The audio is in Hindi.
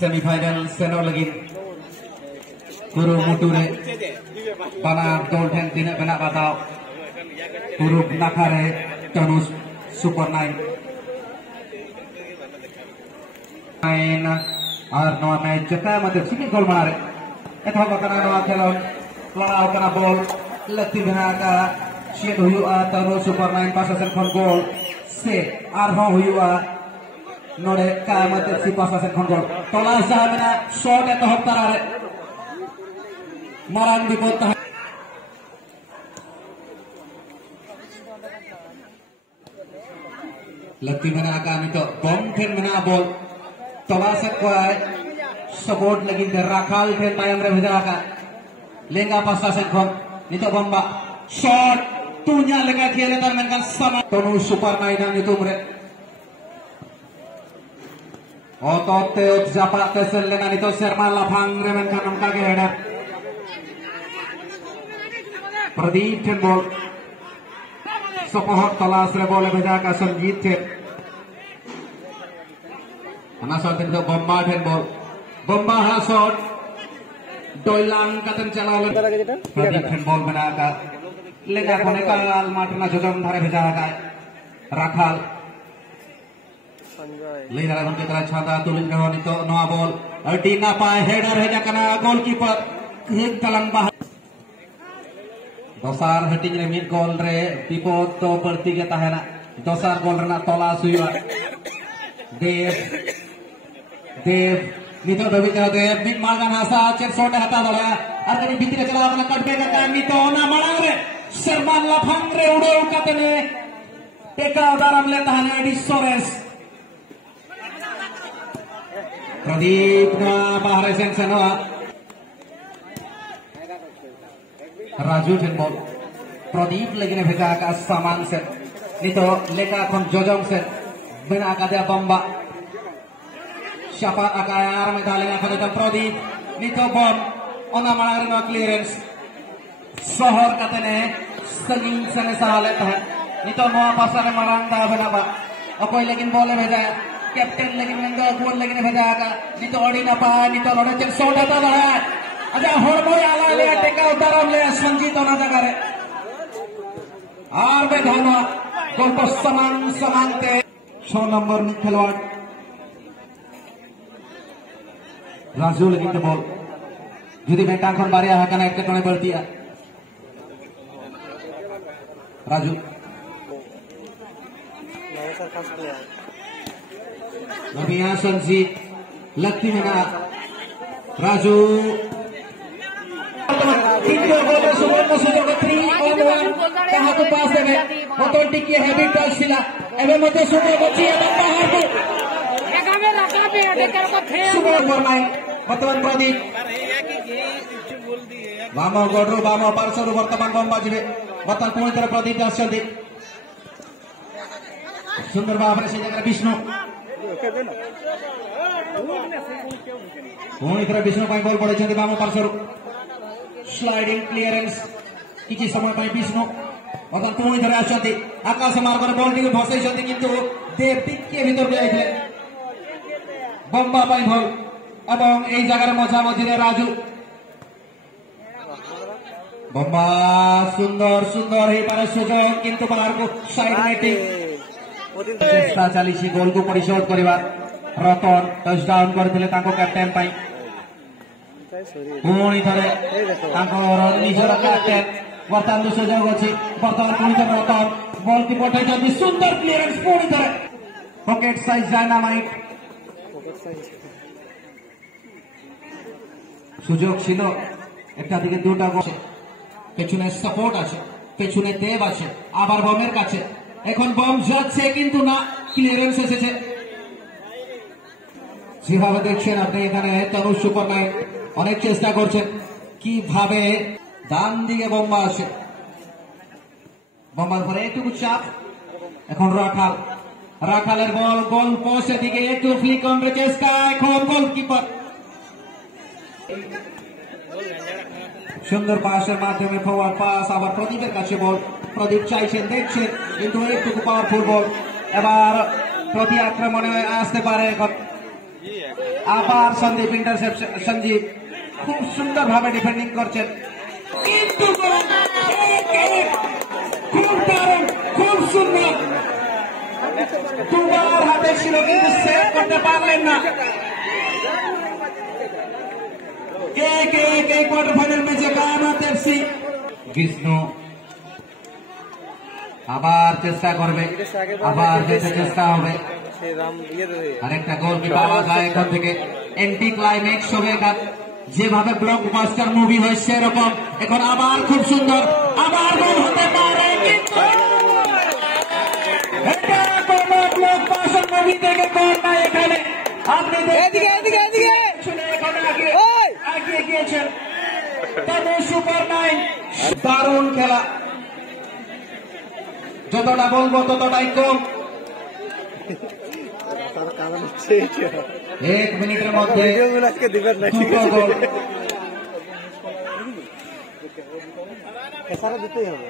सेमीफाइनल सेनो लगी कुरुमुटुरे बना दल ठें दिन बना बताओ कुरुप नाखारे टनुस सुपर 9 और नवा मैच जता मते सिंगल गोल मारे एथवा कना नवा खेलोन लड़ाओ कना बॉल लती बना का शेड हुआ टनुस सुपर 9 पास खन गोल से आरहो हुआ नोडे का मते सि पास खन गोल तलास जामेना शॉट एत हप्तारे मारांग विपद लती बना का नितो बम ठेन बना बॉल तलास को सपोर्ट लगी राखाल ठेन तायम रे भेजा का लेंगा पासा से खन नितो बम्बा शॉट तुnya lega खेले तर मेनkan sama tonu super 9 नितो मरे otot japa tesel lengan itu Sherman lapang remen kan angka ke header Pradeep ten ball sopohot talas re ball beja ka Sanjeet the ana shot ten bomba ten ball bomba ha shot doilang katen chala Pradeep ten ball bana ka lega kone kal matna jojom dhare beja ka rakhal लेना उनके तरह छाता तुलिन रहो नितो नवा बॉल और टीना पाए हेडर है जकना गोलकीपर एक तलंग बाहर दोसार हटिंग रे मिड गोल रे विपद तो बढ़ती के ताहेना दोसार गोल रना तलाश हुआ देव नितो दबी का देव बिग मार्गन हासा चेक शॉट हटा दला और कनी भीतर चला अपना कटबे का नितो ना मड़ा रे शर्मा लफंग रे उड़ो कतने टेका दारम लेता है एडी सोरेस Pradeep na bahare sen Raju ten ball Pradeep lagi ne bheja ka saman sen nito leka kon jojom sen bena ka dia bomba siapa akayar me dalenga ka Pradeep nito bom ona manare no clearance sohor katene sanging sen sahale ta nito no pasare marang da bena ba akoi lekin ball bheja captain लेकिन नंगा गोल लेकिन भेजा का नहीं तो ऑडी ना पाए नहीं तो लड़े चल शॉट आता लड़ा अच्छा हॉर्मोन आला ले टेका उतारम ले संजीत होना जगह रे आर बे धाना गोल को समान के 6 नंबर में खिलवाड़ राजू लेकिन तो बॉल जुदी बेटा खन बारिया है कना एक कोने बढ़ती है Raju Nabia Sanjeet Lakti Mena Raju Tiga gol semua sudah ke 3-on-1 tahan tu pas deh otomatik ye heavy touch sila ebe mode semua bocci ada bahar tu semua bermain Batuan Pradeep Bamo Godru Bamo Parsaru Bartaman Bomba jibe Batuan Puni Tera Pradeep Sanjeet Sundar Babar se jaga Vishnu पुणी थर विष्णु बॉल पड़े बाम पार्श्वर स्लाइडिंग क्लियरेंस किसी समय विष्णु बर्तमान पुणी थर आकाश मार्ग बॉल टी भसई किंतु देव टिके भीतर जाइए बम्बा भल एवं यही जगार मझा मझे राजू बम्बा सुंदर सुंदर हो पारे सुजोग किंतु बाहर को साइड नेटिंग चेष्टा चली गोल को परिशोध करवा रतन टचडाउन करथिले ताको कैप्टन पाई पुणी थरे ताको निजर कैप्टन वर्तमान सुजोग अछि वर्तमान पुणी थरे रतन बॉल की पठाई जल्दी सुंदर क्लियरेंस पुणी थरे पॉकेट साइज डायनामाइट সুযোগ ছিল একটা দিকে দুটো গোল পেছনে সাপোর্ট আছে পেছনে দেব আছে আবার বমের কাছে এখন বম যাচ্ছে কিন্তু না ক্লিয়ারেন্স এসেছে যেভাবে দেখছেন আপনি এখানে তনু সুপার 9 অনেক চেষ্টা করছেন কিভাবে ডান দিকে বোমা আসে বোমার পরে একটু চাপ এখন রাখালের বল গোল পোস্টের দিকে একটু ফ্লিক করে চেষ্টা এখন গোলকিপার সুন্দর পাসের মাধ্যমে ফরওয়ার্ড পাস আবার প্রদীপের কাছে বল প্রদীপ চাইছেন দেখছেন কিন্তু একটু পাওয়ারফুল বল এবার প্রতি আক্রমণে আসতে পারে এখন আবার সন্দীপ ইন্টারসেপশন, সঞ্জীব খুব সুন্দর ভাবে ডিফেন্ডিং করছেন, কিন্তু খুব দারুণ, খুব সুন্দর, দুবার হাতে ছিল কিন্তু সেভ করতে পারলেন না। কোয়ার্টার ফাইনাল ম্যাচে কায়ানাত এফসি। বিষ্ণু আবার চেষ্টা করবে, আবার যেতে চেষ্টা হবে, আরেকটা গোল কি পাওয়া যায় এখান থেকে। এন্টি ক্লাইম্যাক্স হবে, যেভাবে ব্লকবাস্টার মুভি হয় সেরকম। এখন আবার খুব সুন্দর, আবার গোল হতে পারে, কিন্তু এটা কোনো ব্লকবাস্টার মুভি থেকে গোল না। এখানে আপনি এগিয়ে গিয়েছেন তবে সুপার 9, দারুণ খেলা, যতটা বলবো ততটাই কম। 1 মিনিটের মধ্যে 2টো গোল। দিতেই হবে।